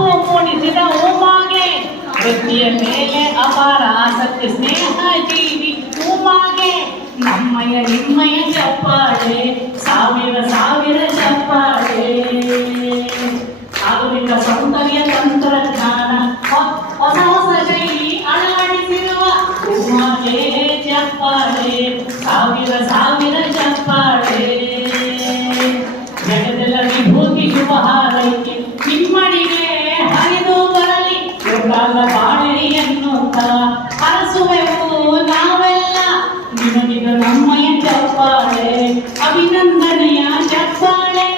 ಮೂಡಿಸಿದ ಉಮಾಗೆ ವೃತ್ತಿಯ ಮೇಲೆ ಅಪಾರ ಆಸಕ್ತಿ ಸ್ನೇಹ ಜೀವಿ ಉಮಾಗೆ ನಮ್ಮಯ ನಿಮ್ಮಯ ಚಪ್ಪಾಳೆ ಸಾವಿರ ಸಾವಿರ ಚಪ್ಪಾಳೆ ಆಧುನಿಕ ಸೌಂದರ್ಯ ತಂತ್ರಜ್ಞಾನ ಹೊಸ ಹೊಸ ಶೈಲಿ ಅಳವಡಿಸಿರುವ ಉಮಾಗೆ ಚಪ್ಪಾಳೆ ಸಾವಿರ ಸಾವಿರ ಚಪ್ಪಾಳೆ ಜಗದೆಲ್ಲ ವಿಭೂತಿ ಶುಭ ಹಾರೈಕೆ ನಿಮ್ಮಡಿಗೆ ಹರಿದು ಬರಲಿ ಯೋಗಾಲ ಬಾಳಲಿ ಎನ್ನುತ್ತ ಹರಸುವೆವು ನಾವೆಲ್ಲ ನಿಮಗಿದು ನಮ್ಮಯ ಚಪ್ಪಾಳೆ ಅಭಿನಂದನೆಯ ಚಪ್ಪಾಳೆ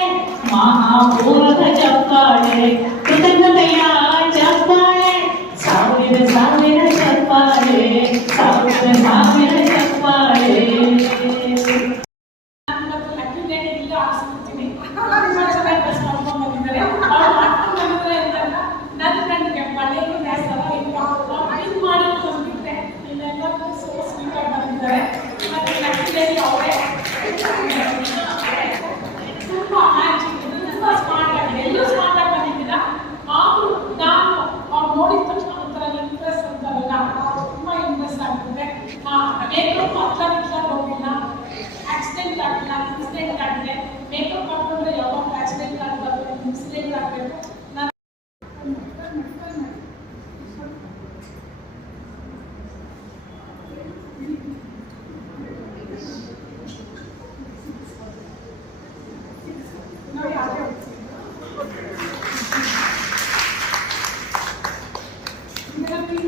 ಮಹಾಪೂರದ ಚಪ್ಪಾಳೆ ಕೃತಜ್ಞತೆಯ ಚಪ್ಪಾಳೆ ಸಾವಿರ ಸಾವಿರ ಚಪ್ಪಾಳೆ ಸಾವಿರ ಸಾವಿರ ಚಪ್ಪಾಳೆ ಆಕ್ಸಿಡೆಂಟ್ ಆಗಿಲ್ಲ ಇನ್ಸಿಡೆಂಟ್ ಆಗಿದೆ ಮೇಕಪ್ ಹಾಕೊಂಡ್ರೆ ಯಾವಾಗ ಆಕ್ಸಿಡೆಂಟ್ ಆಗಬಾರ್ದು ಇನ್ಸಿಡೆಂಟ್ ಆಗಬೇಕು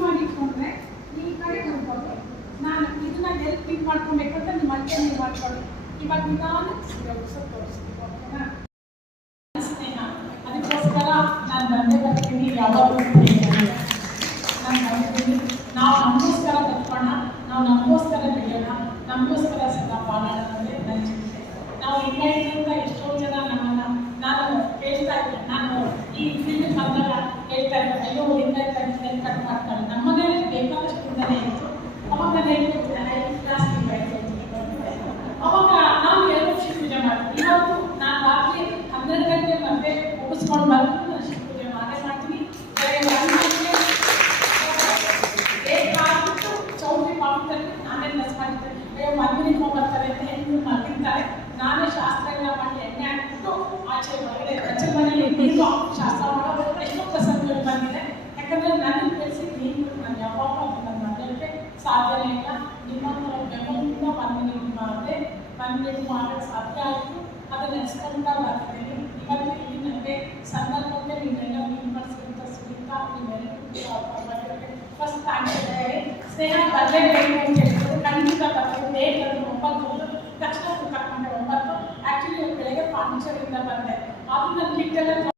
ಮಾಡಿಕೊಂಡ್ರೆ ಈ ಕಡೆ ನೋಡ್ಬೋದು ನಾನು ಇದನ್ನ ಎಲ್ಲಿ ಕ್ಲೀನ್ ಮಾಡ್ಕೊಬೇಕು ಅಂತ ನಿಮ್ಮ ಅತ್ತೆ ನೀವು ಮಾಡ್ಕೊಳ್ಳಿ ಇವಾಗ ನಿಧಾನ ಸ್ನೇಹ ಅದಕ್ಕೋಸ್ಕರ ನಾನು ಬಂದೇ ಬರ್ತೀನಿ ಯಾವಾಗಲೂ ನಾನು ಬರ್ತೀನಿ ನಾವು ನಮಗೋಸ್ಕರ ಬದುಕೋಣ ನಾವು ನಮಗೋಸ್ಕರ ಬೆಳೆಯೋಣ ನಮಗೋಸ್ಕರ ಸದಾ ಬಾಳೋಣ ಅನ್ನೋದೇ ನನ್ನ ಚಿಂತೆ ನಾವು ಹಿಂಗಾಯ್ತು ಎಷ್ಟೋ ಜನ ನಮ್ಮನ್ನು ನಾನು ಹೇಳ್ತಾ ಇದ್ದೆ ನಾನು ಈ ಫೀಲ್ಡ್ ಬಂದಾಗ ಹೇಳ್ತಾ ಇದ್ದೆ ಅಯ್ಯೋ ಹಿಂಗಾಯ್ತು ಕಟ್ ಮಾಡ್ತಾರೆ ನಮ್ಮ ಮನೇಲಿ ಬೇಕಾದಷ್ಟು ಇಂದನೇ ಇತ್ತು ಅವಾಗ ಅವಾಗ ನಾವು 2 ವರ್ಷ ಪೂಜೆ ಮಾಡ್ತೀವಿ ಇವತ್ತು ನಾನು ರಾತ್ರಿ 12 ಗಂಟೆ ಮತ್ತೆ ಮುಗಿಸ್ಕೊಂಡು ಬಂದು ನಾನು ಶಿವ ಪೂಜೆ ಮಾಡೇ ಮಾಡ್ತೀನಿ ಚೌಟ್ರಿ ಪಾಪದಲ್ಲಿ ನಾನೇ ಡ್ರೆಸ್ ಮಾಡಿದ್ದೇನೆ ಅಯ್ಯೋ ಮದ್ದಿನಿಗೆ ಹೋಗ್ಬರ್ತಾರೆ ಅಂತ ಹೆಣ್ಣು ಮಗಿರ್ತಾರೆ ನಾನೇ ಶಾಸ್ತ್ರ ಎಲ್ಲ ಮಾಡಿ ಎಣ್ಣೆ ಹಾಕ್ಬಿಟ್ಟು ಆಚೆ ಹೊರಗಡೆ ಆಚೆ ಮನೇಲಿ ನೀರು ಶಾಸ್ತ್ರ ಮಾಡೋ ಎಷ್ಟೋ ಪ್ರಸಂಗಗಳು ಬಂದಿದೆ ಯಾಕಂದರೆ ನನ್ನ ಬೆಳೆಸಿ ನೀರು ನಾನು ಯಾವಾಗಲೂ ಅದನ್ನು ಮಾಡಲಿಕ್ಕೆ ಸಾಧ್ಯನೇ ಇಲ್ಲ ನಿಮ್ಮ ಬೆಂಬಲಿಂದ 1 ಮಿನಿಟ್ ಮಾಡಿದೆ 1 ಮಿನಿಟ್ ಮಾಡೋಕ್ಕೆ ಸಾಧ್ಯ ಆಯಿತು ಅದನ್ನು ನೆನೆಸ್ಕೊಂಡ ಬರ್ತಿದ್ದೀನಿ ಇವತ್ತು ಇಲ್ಲಿ ನನಗೆ ಸಂದರ್ಭಕ್ಕೆ ನೀವೆಲ್ಲ ಮೀಟ್ ಮಾಡಿಸಿದಂಥ ಸುನೀತಾ ನೀವೆಲ್ಲರಿಗೂ ಫಸ್ಟ್ ಥ್ಯಾಂಕ್ಸ್ ಹೇಳ್ತಾರೆ ಸ್ನೇಹ ಬರಲೇಬೇಕು ಅಂತ ಹೇಳ್ತಾರೆ ಖಂಡಿತ ಬರ್ತೀವಿ ಡೇಟ್ ಅದು 9 ತಕ್ಷಣ ಕರ್ಕೊಂಡೆ 9 ಆ್ಯಕ್ಚುಲಿ ಬೆಳಗ್ಗೆ ಪಾಂಡಿಚೇರಿಯಿಂದ ಬಂದೆ ಅದು ನನ್ನ ಕಿಟ್ಟೆಲ್ಲ